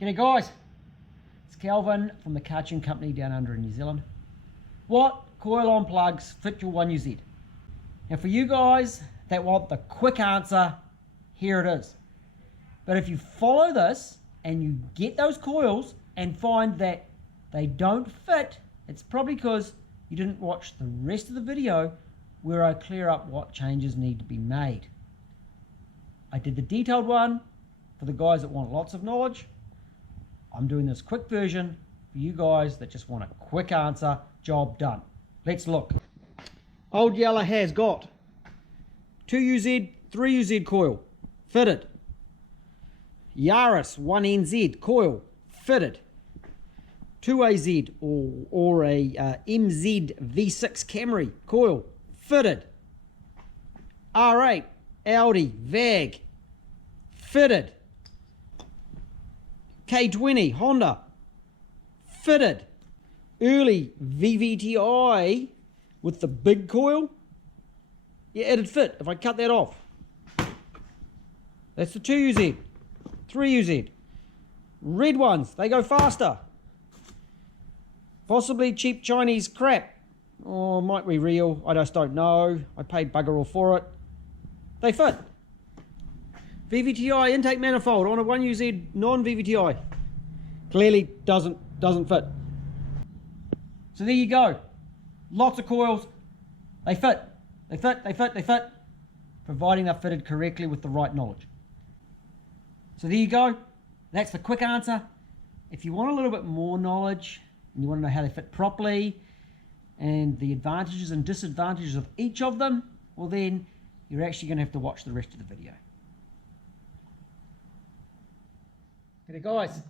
G'day guys, it's Calvin from the Kartune Company down under in New Zealand. What coil-on plugs fit your 1UZ? Now for you guys that want the quick answer, here it is. But if you follow this and you get those coils and find that they don't fit, it's probably because you didn't watch the rest of the video where I clear up what changes need to be made. I did the detailed one for the guys that want lots of knowledge. I'm doing this quick version for you guys that just want a quick answer, job done. Let's look. Old Yeller has got 2UZ, 3UZ coil, fitted. Yaris 1NZ coil, fitted. 2AZ or a MZ V6 Camry coil, fitted. R8 Audi VAG, fitted. K20 Honda, fitted. Early VVTi with the big coil, yeah, it'd fit if I cut that off. That's the 2UZ, 3UZ. Red ones, they go faster. Possibly cheap Chinese crap, or might be real, I just don't know. I paid bugger all for it. They fit. VVTi intake manifold on a 1UZ non-VVTi. Clearly doesn't fit. So there you go. Lots of coils. They fit. They fit. Providing they're fitted correctly with the right knowledge. So there you go. That's the quick answer. If you want a little bit more knowledge and you want to know how they fit properly and the advantages and disadvantages of each of them, well then you're actually going to have to watch the rest of the video. G'day guys,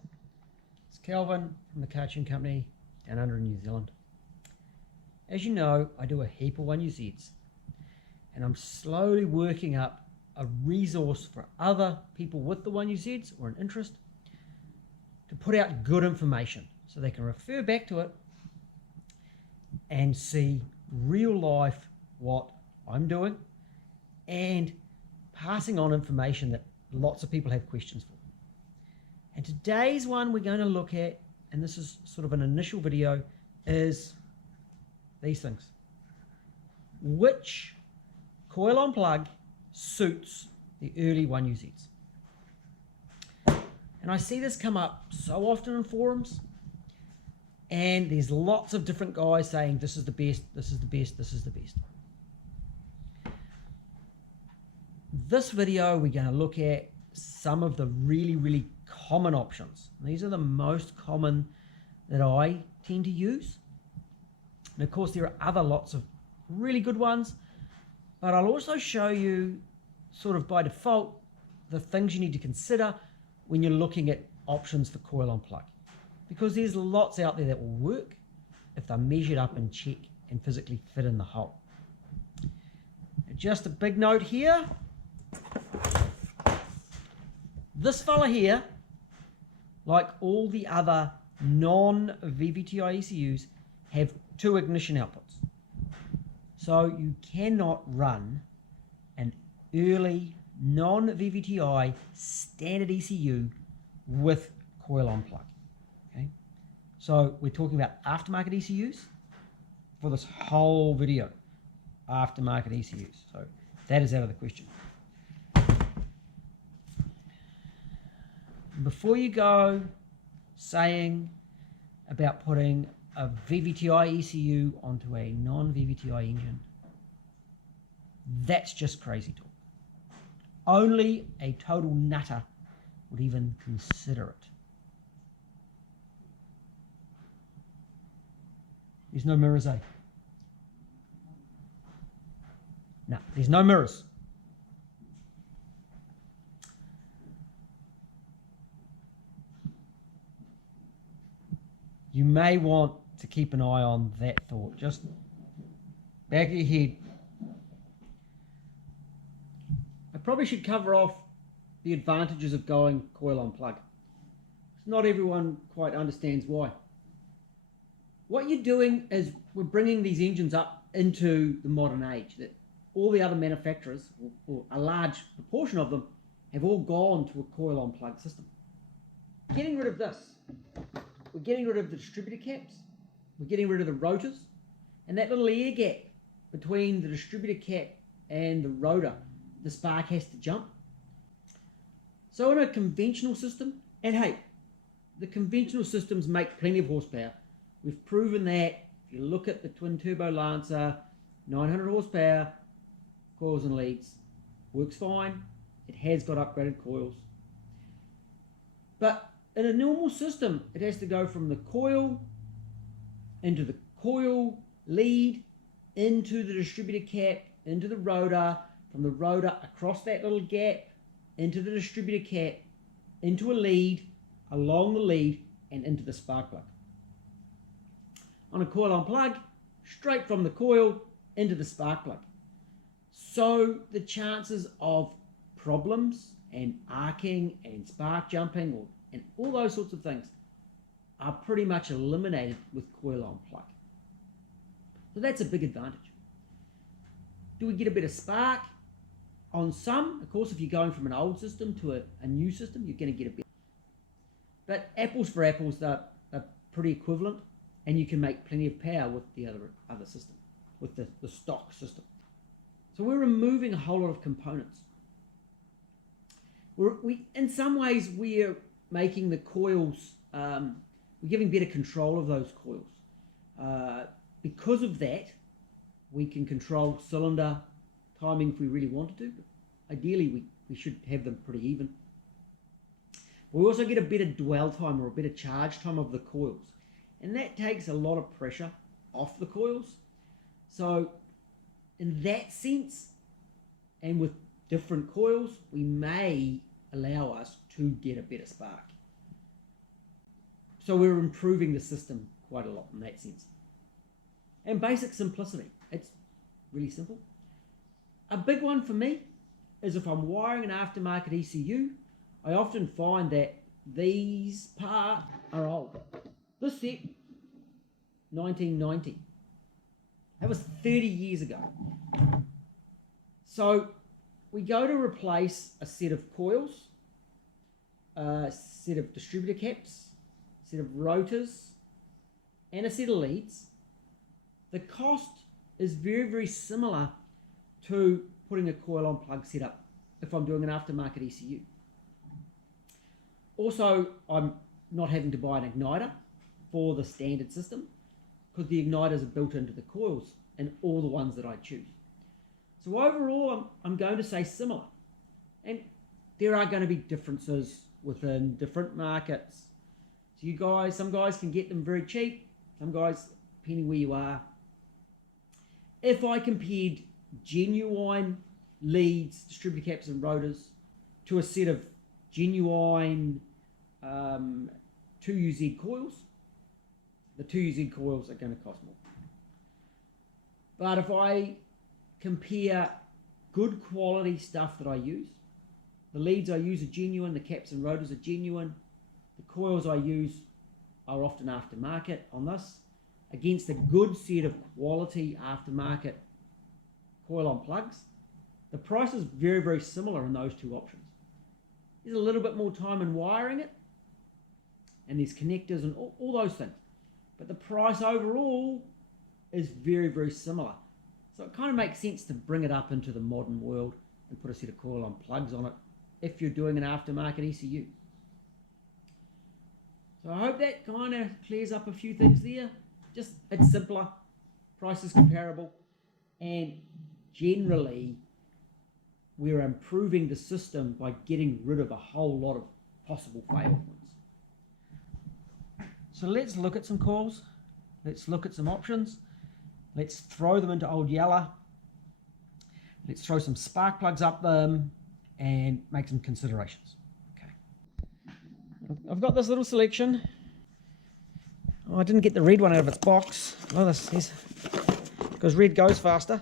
it's Calvin from the Kartune Company down under in New Zealand. As you know, I do a heap of 1UZs and I'm slowly working up a resource for other people with the 1UZs or an interest to put out good information so they can refer back to it and see real life what I'm doing and passing on information that lots of people have questions for. And today's one we're going to look at, and this is sort of an initial video, is these things. Which coil-on plug suits the early 1UZs? And I see this come up so often in forums, and there's lots of different guys saying this is the best, this is the best, this is the best. This video we're going to look at some of the really common options. These are the most common that I tend to use. And of course there are other lots of really good ones, but I'll also show you sort of by default the things you need to consider when you're looking at options for coil-on plug, because there's lots out there that will work if they're measured up and check and physically fit in the hole. Just a big note here, this fella here, like all the other non-VVTi ECUs, have two ignition outputs. So you cannot run an early non-VVTi standard ECU with coil-on plug. Okay? So we're talking about aftermarket ECUs for this whole video. Aftermarket ECUs. So that is out of the question. Before you go saying about putting a VVTi ECU onto a non-VVTi engine, that's just crazy talk. Only a total nutter would even consider it. There's no mirrors, eh? No, there's no mirrors. You may want to keep an eye on that thought. Just back of your head. I probably should cover off the advantages of going coil-on plug. Not everyone quite understands why. What you're doing is we're bringing these engines up into the modern age that all the other manufacturers, or a large proportion of them, have all gone to a coil-on plug system. getting rid of this. We're getting rid of the distributor caps. We're getting rid of the rotors. And that little air gap between the distributor cap and the rotor, the spark has to jump. So in a conventional system, and hey, the conventional systems make plenty of horsepower. We've proven that. If you look at the twin turbo Lancer, 900 horsepower, coils and leads, works fine. It has got upgraded coils. But in a normal system, it has to go from the coil into the coil lead, into the distributor cap, into the rotor, from the rotor across that little gap, into the distributor cap, into a lead, along the lead, and into the spark plug. On a coil on plug, straight from the coil into the spark plug. So the chances of problems and arcing and spark jumping and all those sorts of things are pretty much eliminated with coil on plug. So that's a big advantage. Do we get a bit of spark? On some, of course, if you're going from an old system to a new system, you're going to get a bit. But apples for apples, they're pretty equivalent, and you can make plenty of power with the other system, with the stock system. So we're removing a whole lot of components. In some ways, we're making the coils, we're giving better control of those coils. Because of that, we can control cylinder timing if we really wanted to. But ideally, we should have them pretty even. We also get a better dwell time or a better charge time of the coils. And that takes a lot of pressure off the coils. So in that sense, and with different coils, we may allow us to get a better spark. So we're improving the system quite a lot in that sense. And basic simplicity. It's really simple. A big one for me is if I'm wiring an aftermarket ECU, I often find that these parts are old. This set, 1990. That was 30 years ago. So we go to replace a set of coils, a set of distributor caps, a set of rotors, and a set of leads. The cost is very, very similar to putting a coil on plug setup if I'm doing an aftermarket ECU. Also, I'm not having to buy an igniter for the standard system because the igniters are built into the coils and all the ones that I choose. So overall, I'm going to say similar. And there are going to be differences within different markets. So some guys can get them very cheap, some guys, depending where you are. If I compared genuine leads, distributor caps and rotors to a set of genuine 2UZ coils, the 2UZ coils are going to cost more. But if I compare good quality stuff that I use, the leads I use are genuine, the caps and rotors are genuine, the coils I use are often aftermarket on this, against a good set of quality aftermarket coil on plugs, the price is very, very similar in those two options. There's a little bit more time in wiring it, and there's connectors and all those things. But the price overall is very, very similar. So it kind of makes sense to bring it up into the modern world and put a set of coil on plugs on it if you're doing an aftermarket ECU. So I hope that kind of clears up a few things there. Just, it's simpler, price is comparable, and generally we're improving the system by getting rid of a whole lot of possible fail points. So let's look at some coils, let's look at some options, let's throw them into Old Yeller, let's throw some spark plugs up them and make some considerations. Okay, I've got this little selection. Oh, I didn't get the red one out of its box. Oh, this is because red goes faster.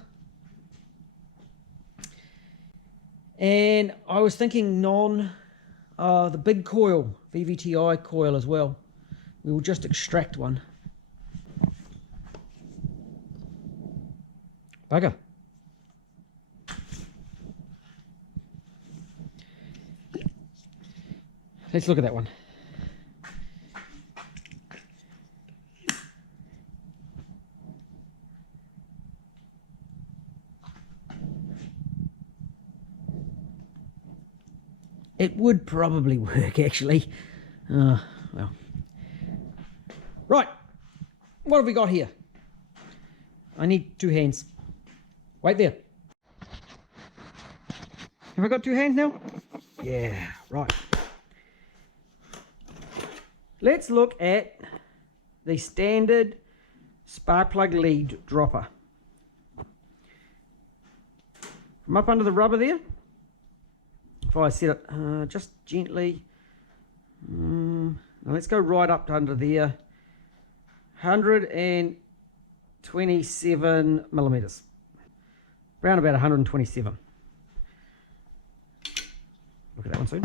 And I was thinking the big coil, VVTi coil as well. We will just extract one. Bugger. Let's look at that one. It would probably work, actually. Well. Right. What have we got here? I need 2 hands. Wait there. Have I got 2 hands now? Yeah, right. Let's look at the standard spark plug lead dropper. From up under the rubber there, if I set it just gently, now let's go right up to under there, 127 millimeters, around about 127. Look at that one soon.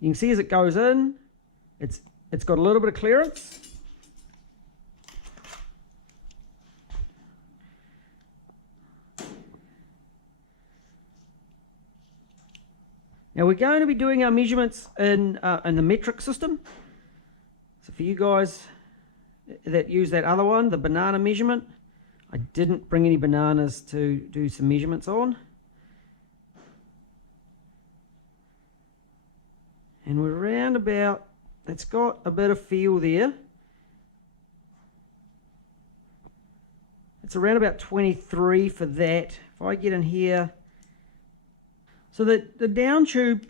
You can see as it goes in, it's got a little bit of clearance. Now we're going to be doing our measurements in the metric system. So for you guys that use that other one, the banana measurement, I didn't bring any bananas to do some measurements on. And we're around about, it's got a bit of feel there. It's around about 23 for that. If I get in here, so the down tube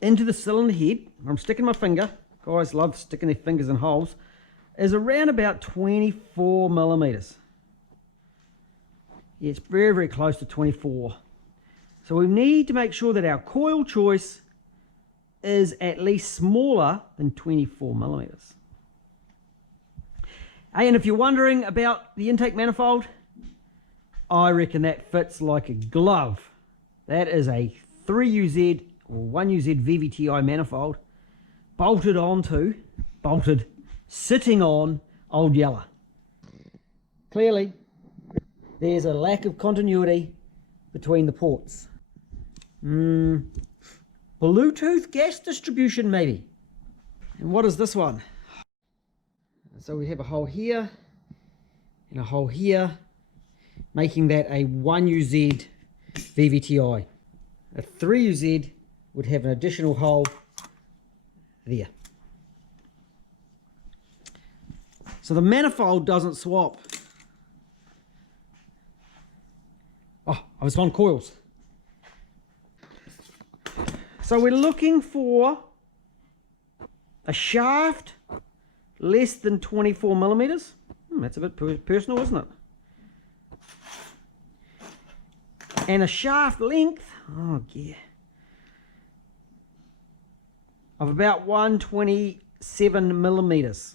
into the cylinder head, I'm sticking my finger, guys love sticking their fingers in holes, is around about 24 millimeters. Yeah, it's very, very close to 24. So we need to make sure that our coil choice is at least smaller than 24 millimeters. Hey, and if you're wondering about the intake manifold, I reckon that fits like a glove. That is a 3UZ or 1UZ VVTi manifold sitting on Old Yeller. Clearly, there's a lack of continuity between the ports. Bluetooth gas distribution, maybe. And what is this one? So we have a hole here and a hole here, making that a 1UZ VVTi. A 3UZ would have an additional hole there. So the manifold doesn't swap. Oh, I was on coils. So we're looking for a shaft less than 24 millimeters. That's a bit personal, isn't it? And a shaft length, oh yeah, of about 127 millimeters.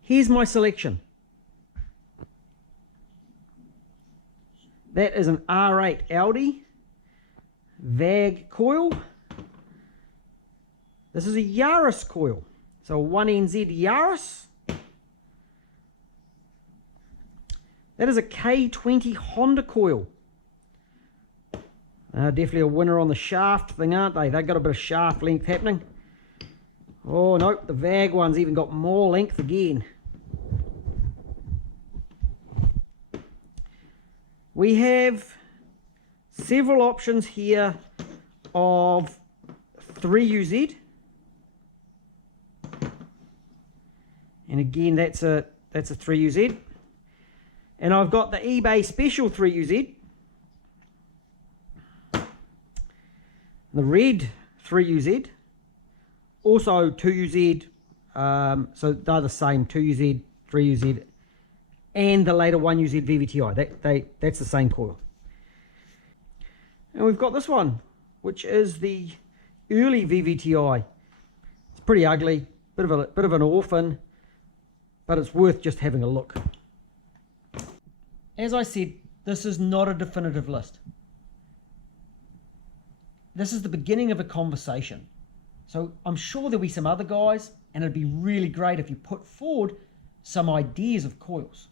Here's my selection. That is an R8 Audi VAG coil. This is a Yaris coil, so 1NZ Yaris. That is a K20 Honda coil. Definitely a winner on the shaft thing, aren't they? They've got a bit of shaft length happening. Oh nope, the VAG one's even got more length again. We have several options here of 3UZ. And again, that's a 3UZ. And I've got the eBay special 3UZ. The red 3UZ. Also 2UZ. So they're the same, 2UZ, 3UZ. And the later 1UZ VVTi. That's the same coil. And we've got this one, which is the early VVTi. It's pretty ugly, bit of an orphan, but it's worth just having a look. As I said, this is not a definitive list. This is the beginning of a conversation. So I'm sure there'll be some other guys, and it'd be really great if you put forward some ideas of coils.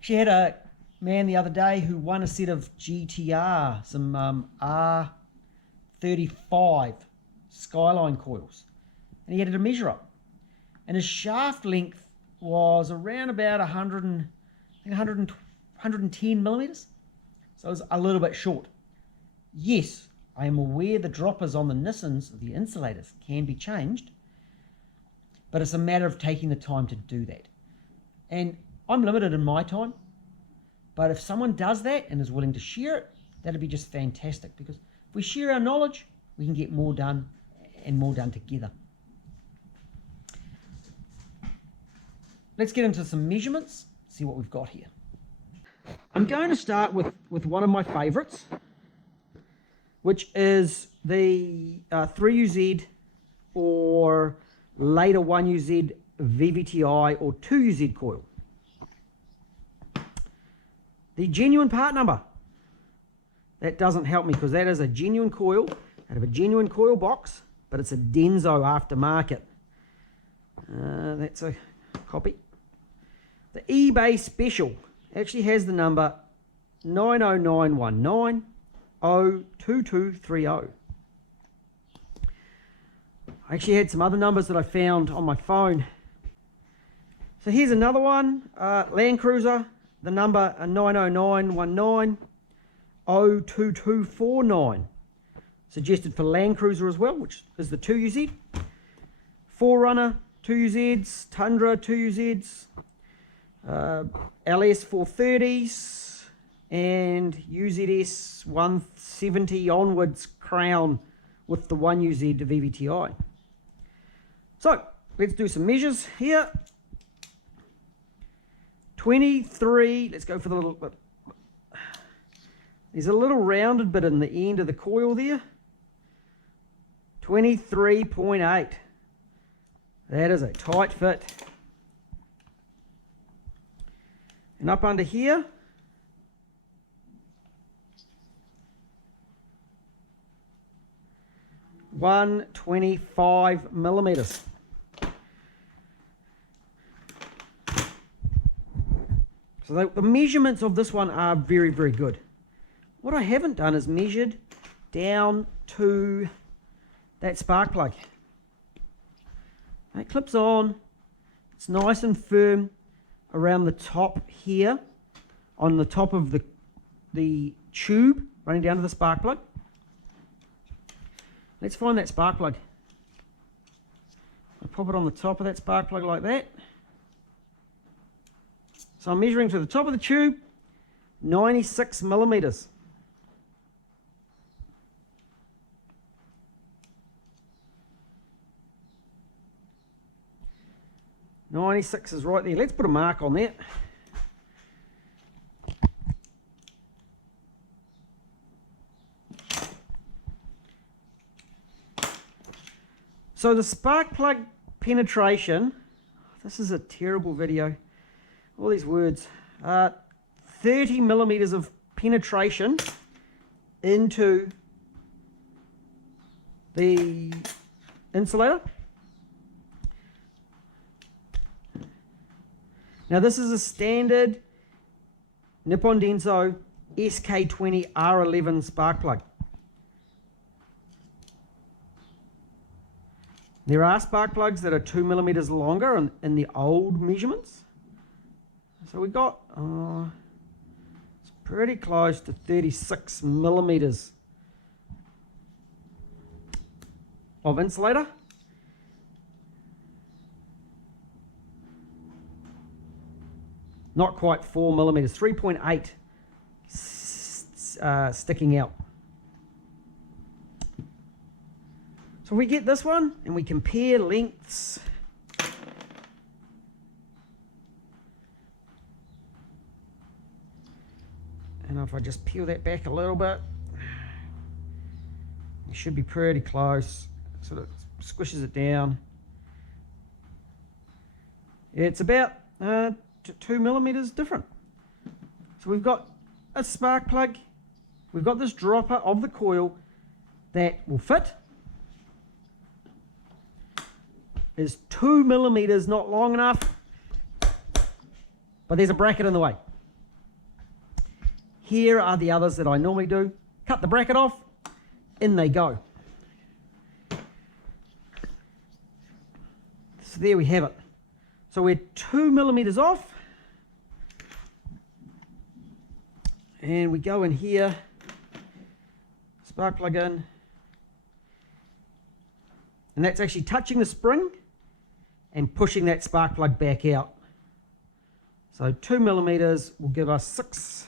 She had a man the other day who won a set of GTR, some R35 Skyline coils, and he had to measure up, and his shaft length was around about 120 110 millimeters. So it's a little bit short. Yes, I am aware the droppers on the Nissans, the insulators, can be changed, but it's a matter of taking the time to do that. And I'm limited in my time, but if someone does that and is willing to share it, that'd be just fantastic, because if we share our knowledge, we can get more done and more done together. Let's get into some measurements, see what we've got here. I'm going to start with one of my favorites, which is the 3UZ or later 1UZ VVTi or 2UZ coil. The genuine part number. That doesn't help me because that is a genuine coil out of a genuine coil box, but it's a Denso aftermarket. That's a copy. The eBay special actually has the number 90919 02230. I actually had some other numbers that I found on my phone. So here's another one, Land Cruiser, the number 90919 02249. Suggested for Land Cruiser as well, which is the 2UZ. Forerunner 2UZs, Tundra 2UZs, LS 430s, and UZS 170 onwards Crown with the 1UZ VVTi. So let's do some measures here. 23, let's go for the little bit. There's a little rounded bit in the end of the coil there. 23.8. That is a tight fit. And up under here, $125 millimeters. So the measurements of this one are very, very good. What I haven't done is measured down to that spark plug. It clips on, it's nice and firm around the top here, on the top of the tube running down to the spark plug. Let's find that spark plug. I'll pop it on the top of that spark plug like that. So I'm measuring to the top of the tube, 96 millimeters. .96 is right there. Let's put a mark on that. So the spark plug penetration, this is a terrible video, all these words, 30 millimeters of penetration into the insulator. Now this is a standard Nippon Denso SK20 R11 spark plug. There are spark plugs that are 2 millimeters longer in the old measurements. So we got, it's pretty close to 36 millimeters of insulator. Not quite 4 millimeters, 3.8 sticking out. So we get this one and we compare lengths. And if I just peel that back a little bit, it should be pretty close. Sort of squishes it down. It's about 2 millimeters different. So we've got a spark plug, we've got this dropper of the coil that will fit, is 2 millimeters not long enough, but there's a bracket in the way. Here are the others that I normally do. Cut the bracket off, in they go. So there we have it. So we're 2 millimeters off. And we go in here, spark plug in, and that's actually touching the spring and pushing that spark plug back out. So 2 millimeters will give us 6.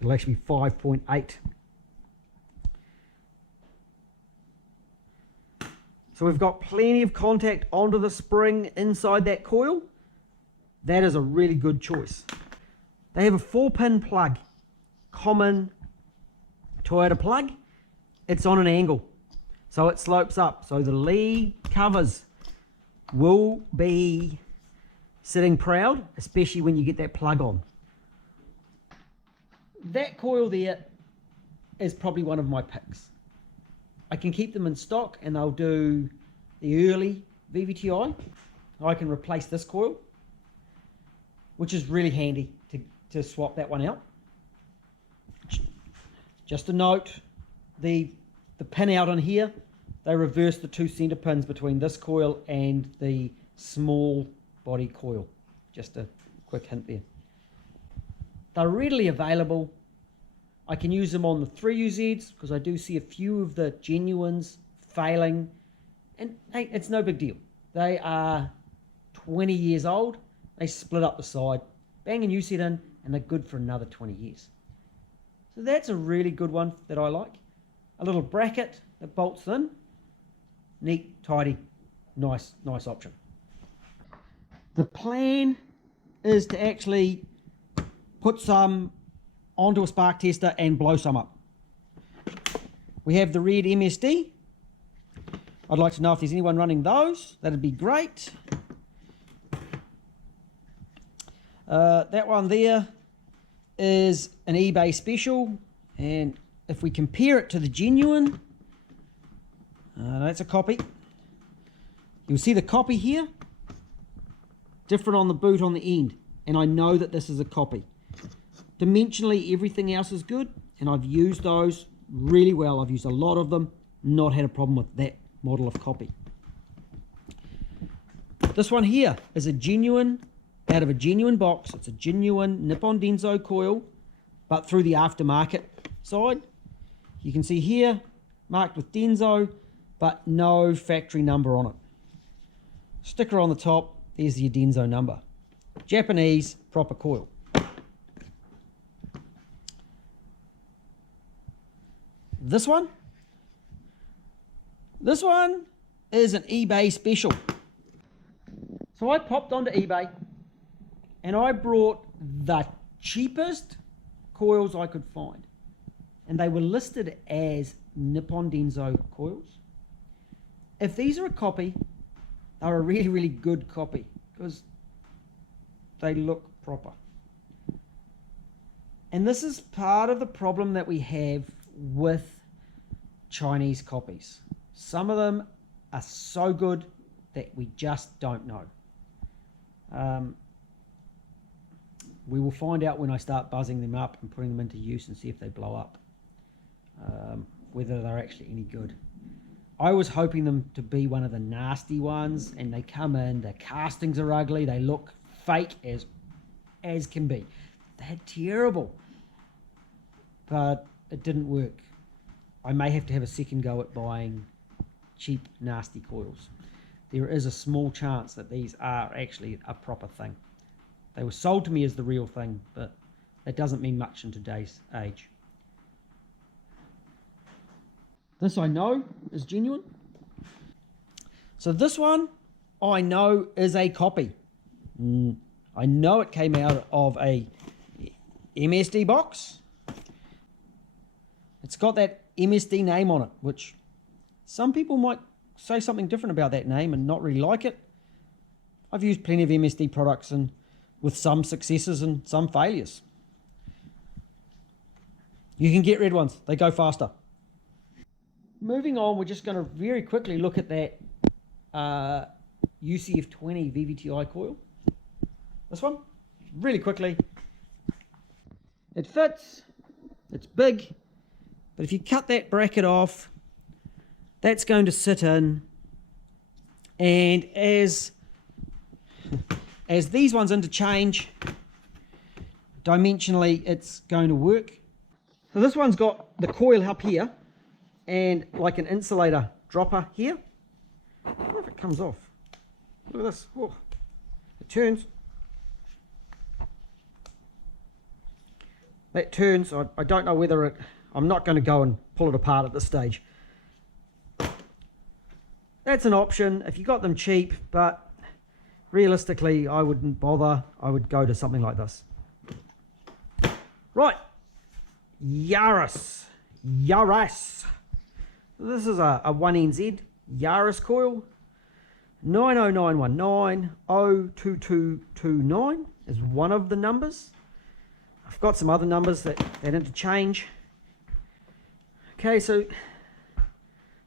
It'll actually be 5.8. So we've got plenty of contact onto the spring inside that coil. That is a really good choice. They have a 4-pin plug, common Toyota plug. It's on an angle, so it slopes up. So the lead covers will be sitting proud, especially when you get that plug on. That coil there is probably one of my picks. I can keep them in stock and they'll do the early VVTi. I can replace this coil, which is really handy to swap that one out. Just a note, the pin out on here, they reverse the 2 center pins between this coil and the small body coil. Just a quick hint there. They're readily available. I can use them on the 3UZs because I do see a few of the genuines failing, and hey, it's no big deal. They are 20 years old. They split up the side, bang a new set in, and they're good for another 20 years. So that's a really good one that I like. A little bracket that bolts in. Neat, tidy, nice option. The plan is to actually put some onto a spark tester and blow some up. We have the red MSD. I'd like to know if there's anyone running those. That'd be great. That one there is an eBay special, and if we compare it to the genuine, that's a copy. You'll see the copy here, different on the boot on the end, and I know that this is a copy. Dimensionally, everything else is good, and I've used those really well. I've used a lot of them, not had a problem with that model of copy. This one here is a genuine, out of a genuine box. It's a genuine Nippon Denso coil, but through the aftermarket side. You can see here, marked with Denso, but no factory number on it. Sticker on the top, there's your Denso number. Japanese, proper coil. This one is an eBay special. So I popped onto eBay and I brought the cheapest coils I could find, and they were listed as Nippon Denso coils. If these are a copy, they're a really, really good copy because they look proper. And this is part of the problem that we have with Chinese copies. Some of them are so good that we just don't know. We will find out when I start buzzing them up and putting them into use and see if they blow up, whether they're actually any good. I was hoping them to be one of the nasty ones, and they come in, the castings are ugly, they look fake as can be. They're terrible, but it didn't work. I may have to have a second go at buying cheap, nasty coils. There is a small chance that these are actually a proper thing. They were sold to me as the real thing, but that doesn't mean much in today's age. This I know is genuine. So this one I know is a copy. I know it came out of a MSD box. It's got that MSD name on it, which some people might say something different about that name and not really like it. I've used plenty of MSD products and with some successes and some failures. You can get red ones, they go faster. Moving on, we're just going to very quickly look at that UCF20 VVTi coil. This one, really quickly. It fits, it's big, but if you cut that bracket off, that's going to sit in And as these ones interchange, dimensionally it's going to work. So this one's got the coil up here and like an insulator dropper here. I don't know if it comes off. Look at this. Oh, it turns. That turns. I don't know whether it... I'm not going to go and pull it apart at this stage. That's an option if you got them cheap, but realistically I wouldn't bother. I would go to something like this. Right. Yaris. This is a 1NZ Yaris coil. 90919 is one of the numbers. I've got some other numbers that interchange. Okay, so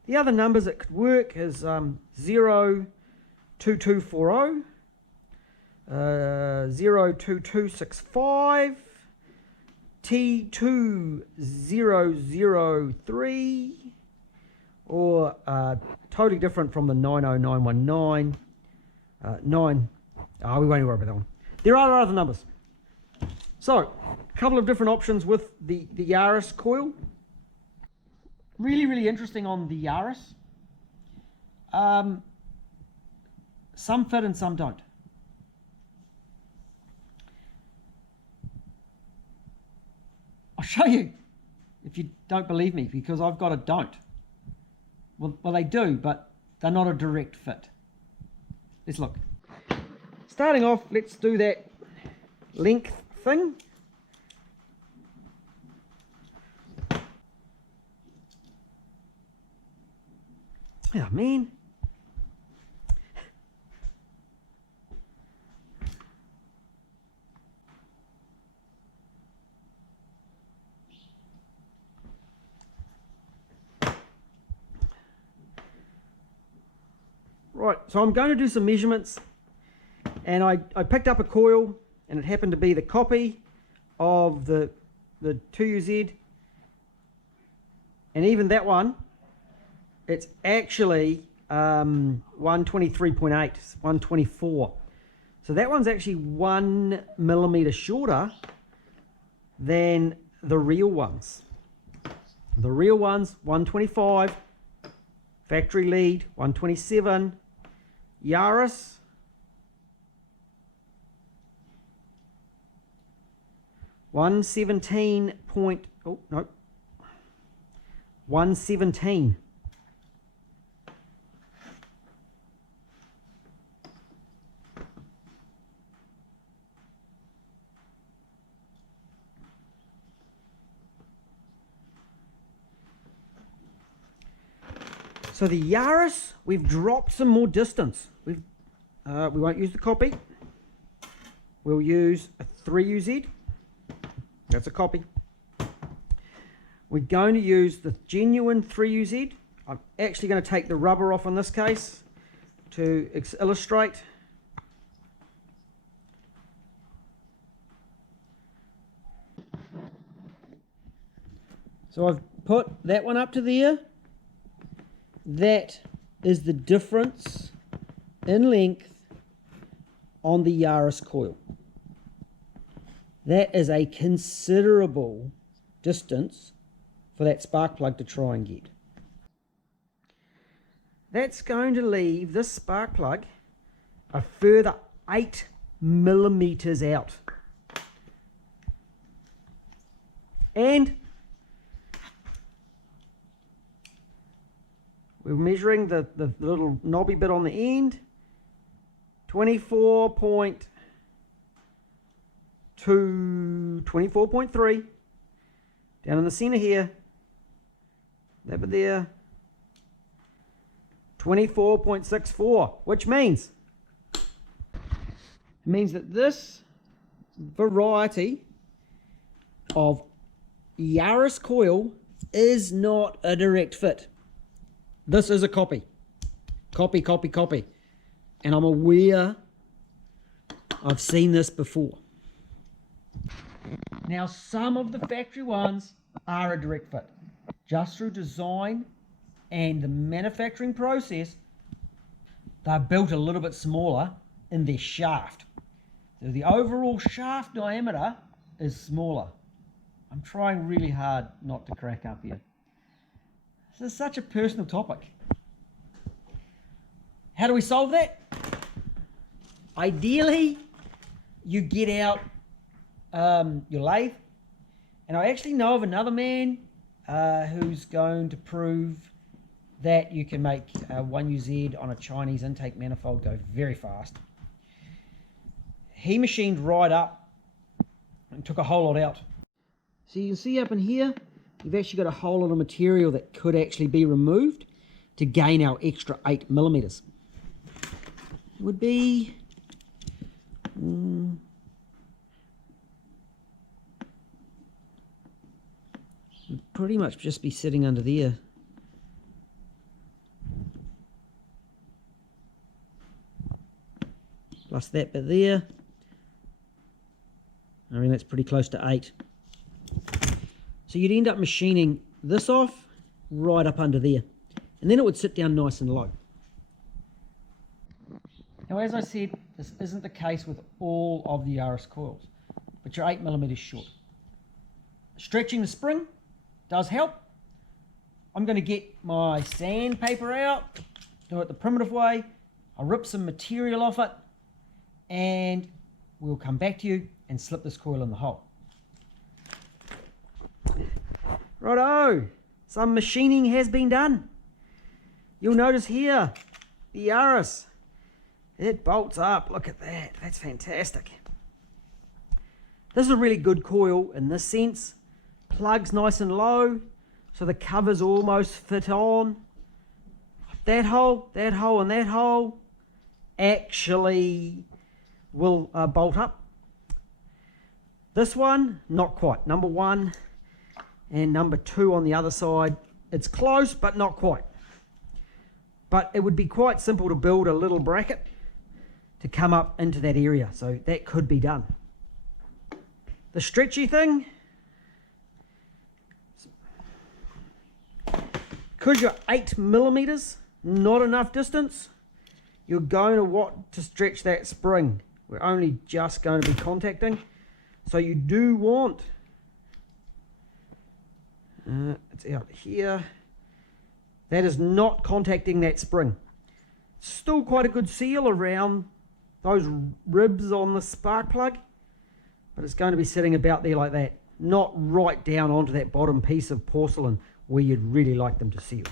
the other numbers that could work is 02240, 02265, T2003, or totally different from the 90919. We won't worry about that one. There are other numbers. So, a couple of different options with the Yaris coil. Really, really interesting on the Yaris. Some fit and some don't. I'll show you if you don't believe me, because I've got a don't. Well, they do, but they're not a direct fit. Let's look. Starting off, let's do that length thing. Oh, man. Right, so I'm going to do some measurements, and I picked up a coil, and it happened to be the copy of the 2UZ, and even that one, it's actually 123.8, 124. So that one's actually 1 millimeter shorter than the real ones. The real ones, 125, factory lead, 127, Yaris, 117 point, oh no, 117. So the Yaris, we've dropped some more distance. We won't use the copy. We'll use a 3UZ. That's a copy. We're going to use the genuine 3UZ. I'm actually going to take the rubber off in this case to illustrate. So I've put that one up to there. That is the difference in length on the Yaris coil. That is a considerable distance for that spark plug to try and get. That's going to leave this spark plug a further 8 millimeters out. And we're measuring the little knobby bit on the end, 24.2, 24.3, down in the center here, that bit there, 24.64, which means, that this variety of Yaris coil is not a direct fit. This is a copy. Copy. And I'm aware I've seen this before. Now, some of the factory ones are a direct fit. Just through design and the manufacturing process, they're built a little bit smaller in their shaft. So the overall shaft diameter is smaller. I'm trying really hard not to crack up here. This is such a personal topic. How do we solve that? Ideally, you get out your lathe, and I actually know of another man who's going to prove that you can make 1UZ on a Chinese intake manifold go very fast. He machined right up and took a whole lot out. So you can see up in here, you've actually got a whole lot of material that could actually be removed to gain our extra 8mm. It would be pretty much just be sitting under there. Plus that bit there. I mean, that's pretty close to 8. So you'd end up machining this off right up under there. And then it would sit down nice and low. Now, as I said, this isn't the case with all of the Yaris coils, but you're 8mm short. Stretching the spring does help. I'm going to get my sandpaper out, do it the primitive way. I'll rip some material off it, and we'll come back to you and slip this coil in the hole. Righto, some machining has been done. You'll notice here, the Yaris, it bolts up. Look at that, that's fantastic. This is a really good coil in this sense. Plugs nice and low, so the covers almost fit on. That hole, and that hole actually will bolt up. This one, not quite. Number 1 and number 2 on the other side. It's close, but not quite. But it would be quite simple to build a little bracket to come up into that area, so that could be done. The stretchy thing, because you're 8mm, not enough distance, you're going to want to stretch that spring. We're only just going to be contacting, so you do want, it's out here, that is not contacting that spring. Still quite a good seal around those ribs on the spark plug, but it's going to be sitting about there like that, not right down onto that bottom piece of porcelain where you'd really like them to seal.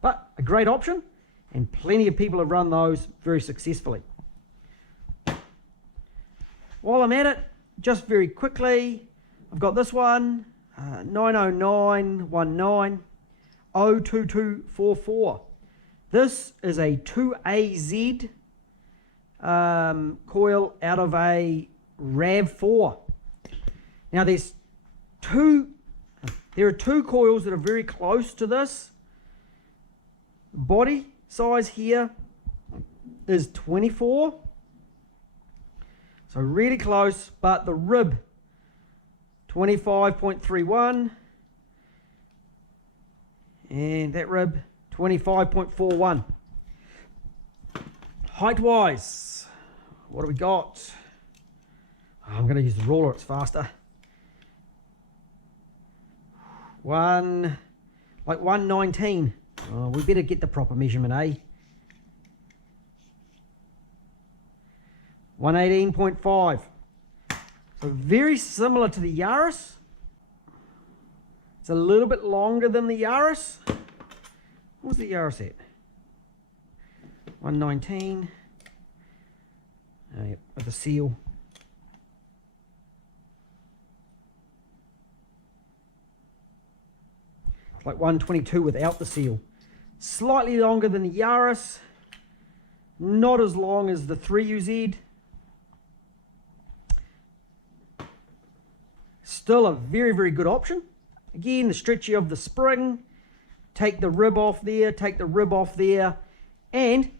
But a great option, and plenty of people have run those very successfully. While I'm at it, just very quickly, I've got this one, 90919 02244. This is a 2AZ coil out of a RAV4. Now there are two coils that are very close to this. Body size here is 24. So really close, but the rib 25.31 and that rib 25.41. Height wise, what do we got? I'm going to use the ruler, it's faster. Like 119. Oh, we better get the proper measurement, eh? 118.5. So very similar to the Yaris. It's a little bit longer than the Yaris. What's the Yaris at? 119. Yep, with a seal. Like 122 without the seal. Slightly longer than the Yaris. Not as long as the 3UZ. Still a very, very good option. Again, the stretchy of the spring. Take the rib off there, take the rib off there. And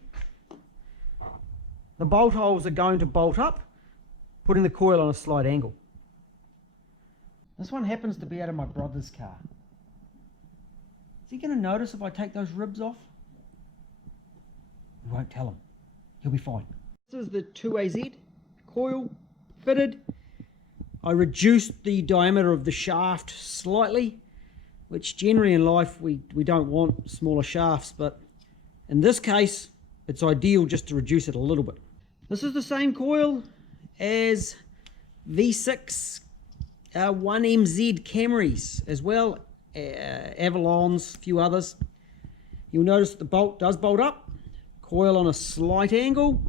the bolt holes are going to bolt up, putting the coil on a slight angle. This one happens to be out of my brother's car. Is he going to notice if I take those ribs off? We won't tell him. he'll be fine. This is the 2AZ coil fitted. I reduced the diameter of the shaft slightly, which generally in life we don't want smaller shafts, but in this case it's ideal just to reduce it a little bit. This is the same coil as V6 1MZ Camrys as well, Avalons, a few others. You'll notice the bolt does bolt up, coil on a slight angle,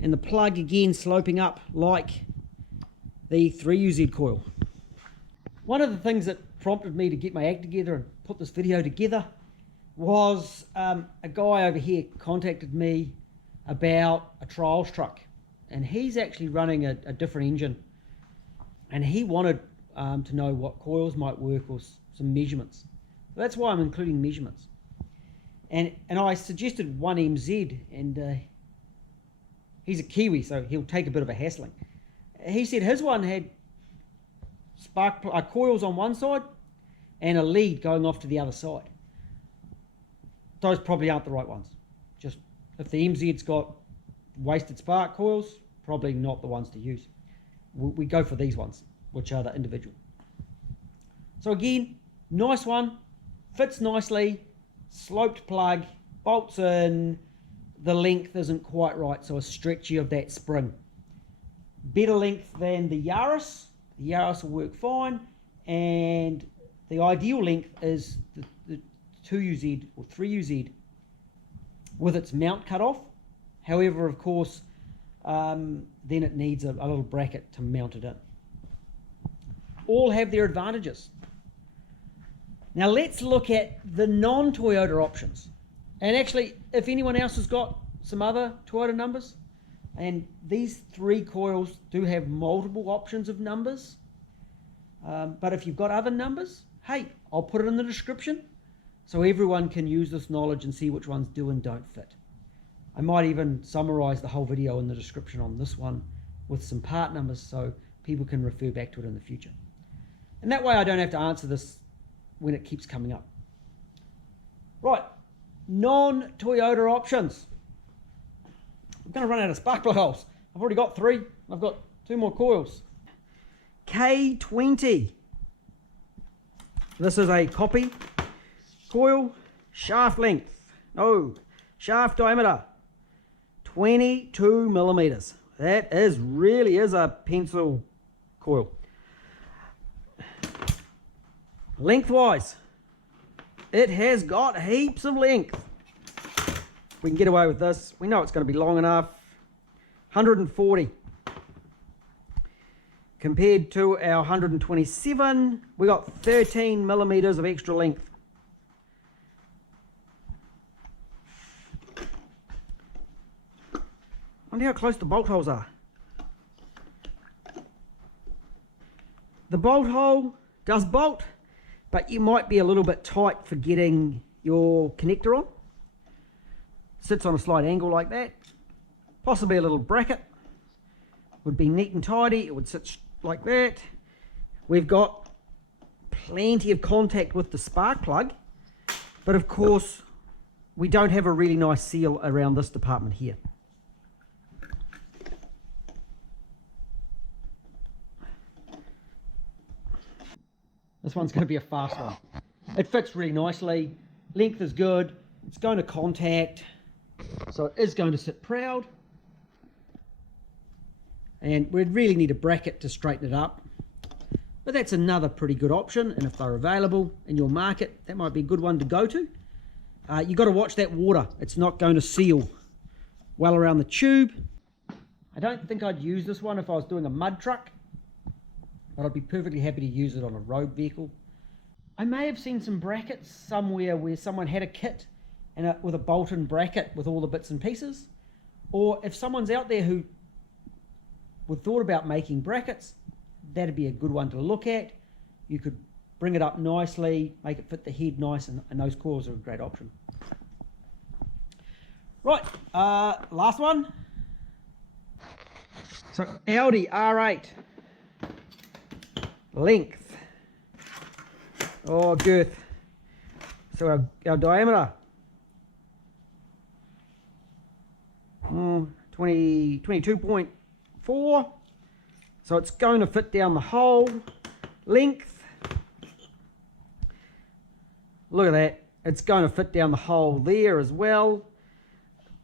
and the plug again sloping up like the 3UZ coil. One of the things that prompted me to get my act together and put this video together was a guy over here contacted me about a trials truck, and he's actually running a different engine, and he wanted to know what coils might work or some measurements. So that's why I'm including measurements. And I suggested 1MZ, and he's a Kiwi, so he'll take a bit of a hassling. He said his one had coils on one side and a lead going off to the other side. Those probably aren't the right ones. Just if the MZ's got wasted spark coils, probably not the ones to use. We go for these ones, which are the individual. So again, nice one, fits nicely, sloped plug, bolts in, the length isn't quite right, so a stretchy of that spring. Better length than the Yaris. The Yaris will work fine, and the ideal length is the 2UZ or 3UZ with its mount cut off. However, of course, then it needs a little bracket to mount it in. All have their advantages. Now let's look at the non-Toyota options. And actually, if anyone else has got some other Toyota numbers, and these three coils do have multiple options of numbers, but if you've got other numbers, hey, I'll put it in the description so everyone can use this knowledge and see which ones do and don't fit. I might even summarize the whole video in the description on this one with some part numbers so people can refer back to it in the future. And that way I don't have to answer this when it keeps coming up. Right, non-Toyota options. I'm going to run out of spark plug holes. I've already got 3. I've got 2 more coils. K20. This is a copy coil. Shaft length. No. Shaft diameter. 22 millimeters. That really is a pencil coil. Lengthwise, it has got heaps of length. We can get away with this. We know it's going to be long enough. 140. Compared to our 127, we got 13 millimeters of extra length. I wonder how close the bolt holes are. The bolt hole does bolt, but you might be a little bit tight for getting your connector on. Sits on a slight angle like that. Possibly a little bracket. Would be neat and tidy. It would sit like that. We've got plenty of contact with the spark plug, but of course we don't have a really nice seal around this department here. This one's going to be a fast one. It fits really nicely. Length is good. It's going to contact, so it is going to sit proud. And we'd really need a bracket to straighten it up. But that's another pretty good option, and if they're available in your market, that might be a good one to go to. You've got to watch that water. It's not going to seal well around the tube. I don't think I'd use this one if I was doing a mud truck, but I'd be perfectly happy to use it on a road vehicle. I may have seen some brackets somewhere where someone had a kit and with a bolt-in bracket with all the bits and pieces. Or if someone's out there who would thought about making brackets, that'd be a good one to look at. You could bring it up nicely, make it fit the head nice, and those coils are a great option. Right, last one. So Audi R8. Length. Or girth. So our diameter. 22.4. So it's going to fit down the whole length. Look at that. It's going to fit down the hole there as well.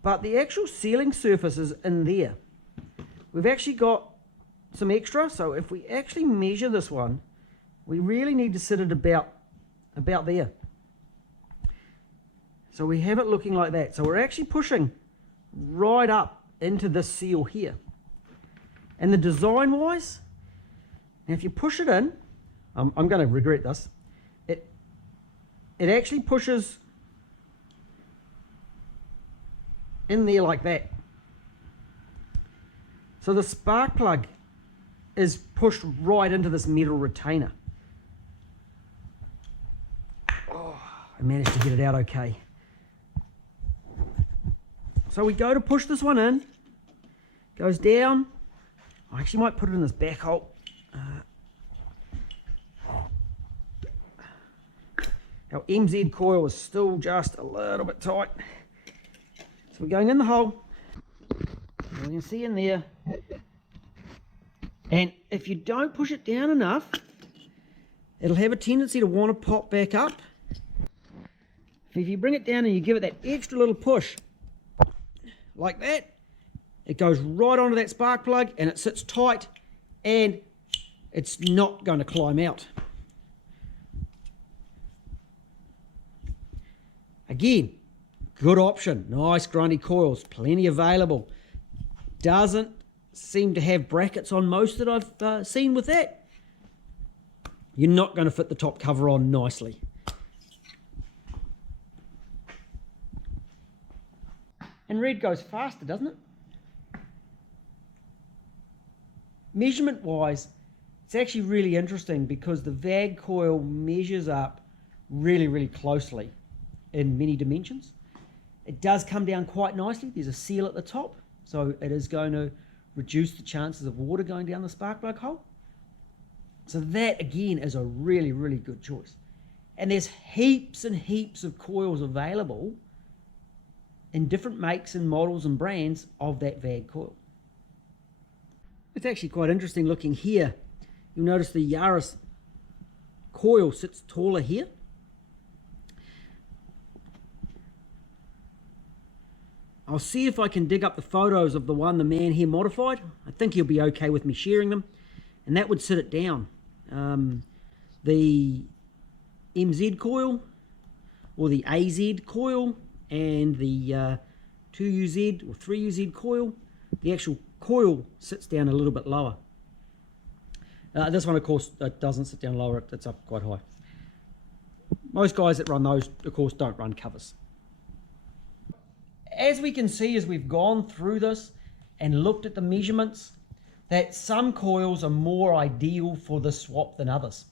But the actual sealing surface is in there. We've actually got some extra. So if we actually measure this one, we really need to sit it about there. So we have it looking like that. So we're actually pushing right up into this seal here. And the design wise, now if you push it in, I'm going to regret this, it actually pushes in there like that. So the spark plug is pushed right into this metal retainer. Oh, I managed to get it out okay. So we go to push this one in, goes down. I actually might put it in this back hole. Our MZ coil is still just a little bit tight. So we're going in the hole. You can see in there. And if you don't push it down enough, it'll have a tendency to want to pop back up. If you bring it down and you give it that extra little push, like that, it goes right onto that spark plug and it sits tight and it's not going to climb out. Again, good option. Nice grundy coils, plenty available. Doesn't seem to have brackets on most that I've seen with that. You're not going to fit the top cover on nicely. And red goes faster, doesn't it? Measurement wise, it's actually really interesting because the VAG coil measures up really, really closely in many dimensions. It does come down quite nicely. There's a seal at the top, so it is going to reduce the chances of water going down the spark plug hole. So that again is a really, really good choice. And there's heaps and heaps of coils available in different makes and models and brands of that VAG coil. It's actually quite interesting looking here. You'll notice the Yaris coil sits taller here. I'll see if I can dig up the photos of the one the man here modified. I think he'll be okay with me sharing them. And that would sit it down. The MZ coil, or the AZ coil, and the 2UZ or 3UZ coil, the actual coil sits down a little bit lower. This one, of course, doesn't sit down lower, it's up quite high. Most guys that run those, of course, don't run covers. As we can see as we've gone through this and looked at the measurements, that some coils are more ideal for this swap than others.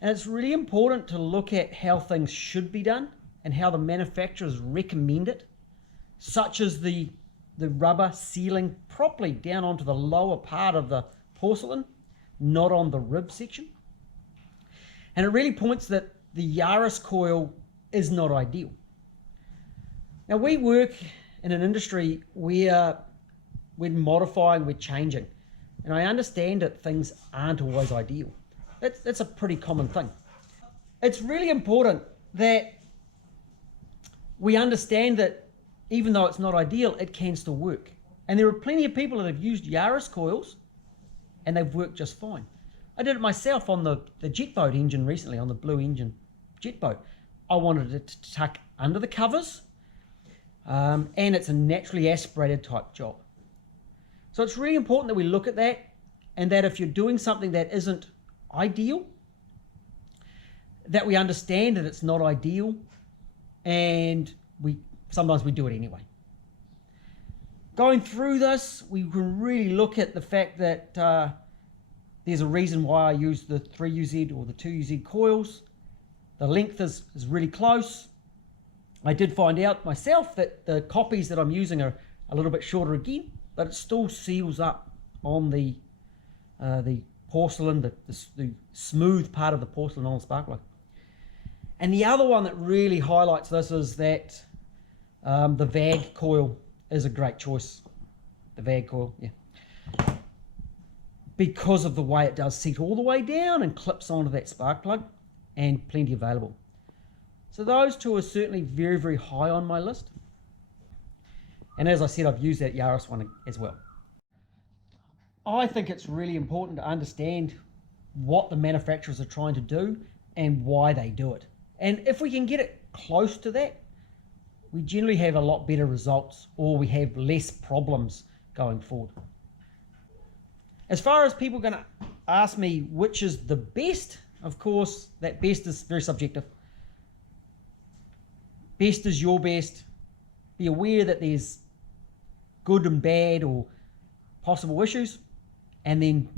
And it's really important to look at how things should be done and how the manufacturers recommend it, such as the rubber sealing properly down onto the lower part of the porcelain, not on the rib section. And it really points that the Yaris coil is not ideal. Now we work in an industry where we're modifying, we're changing. And I understand that things aren't always ideal. That's a pretty common thing. It's really important that we understand that even though it's not ideal, it can still work. And there are plenty of people that have used Yaris coils and they've worked just fine. I did it myself on the jet boat engine recently, on the Blue Engine jet boat. I wanted it to tuck under the covers, and it's a naturally aspirated type job. So it's really important that we look at that, and that if you're doing something that isn't ideal, that we understand that it's not ideal, and sometimes we do it anyway. Going through this, we can really look at the fact that there's a reason why I use the 3UZ or the 2UZ coils. The length is really close. I did find out myself that the copies that I'm using are a little bit shorter again, but it still seals up on the porcelain, the smooth part of the porcelain on the spark plug. And the other one that really highlights this is that the VAG coil is a great choice. the VAG coil, yeah. Because of the way it does seat all the way down and clips onto that spark plug, and plenty available. So those two are certainly very, very high on my list. And as I said, I've used that Yaris one as well. I think it's really important to understand what the manufacturers are trying to do and why they do it. And if we can get it close to that, we generally have a lot better results, or we have less problems going forward. As far as people are going to ask me which is the best, of course, that best is very subjective. Best is your best. Be aware that there's good and bad or possible issues, and then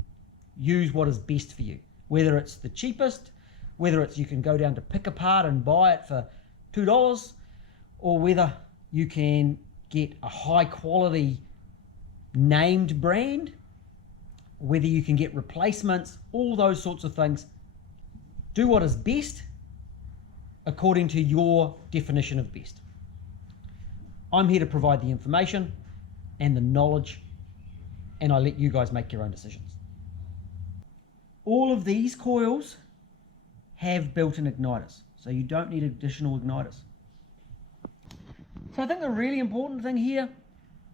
use what is best for you. Whether it's the cheapest, whether it's you can go down to Pick a Part and buy it for $2, or whether you can get a high quality named brand, whether you can get replacements, all those sorts of things. Do what is best according to your definition of best. I'm here to provide the information and the knowledge, and I let you guys make your own decisions. All of these coils have built-in igniters, so you don't need additional igniters. So I think the really important thing here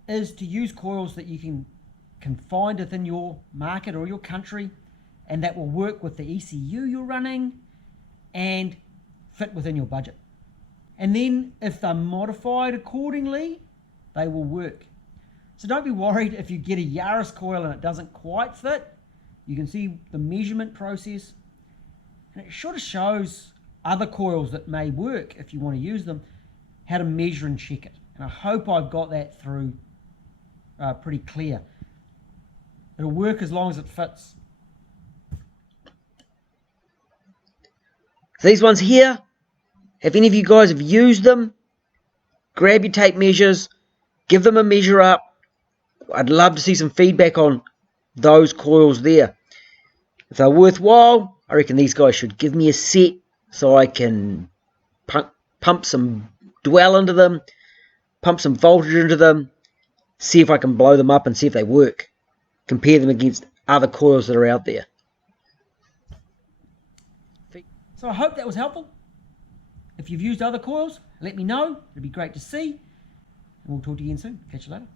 is to use coils that you can find within your market or your country, and that will work with the ECU you're running and fit within your budget. And then if they're modified accordingly, they will work. So don't be worried if you get a Yaris coil and it doesn't quite fit. You can see the measurement process, and it sort of shows other coils that may work if you want to use them, how to measure and check it. And I hope I've got that through pretty clear. It'll work as long as it fits. These ones here, if any of you guys have used them, grab your tape measures, give them a measure up. I'd love to see some feedback on those coils there. If they're worthwhile, I reckon these guys should give me a set so I can pump some dwell into them, pump some voltage into them, see if I can blow them up and see if they work. Compare them against other coils that are out there. So I hope that was helpful. If you've used other coils, let me know. It'd be great to see. And we'll talk to you again soon. Catch you later.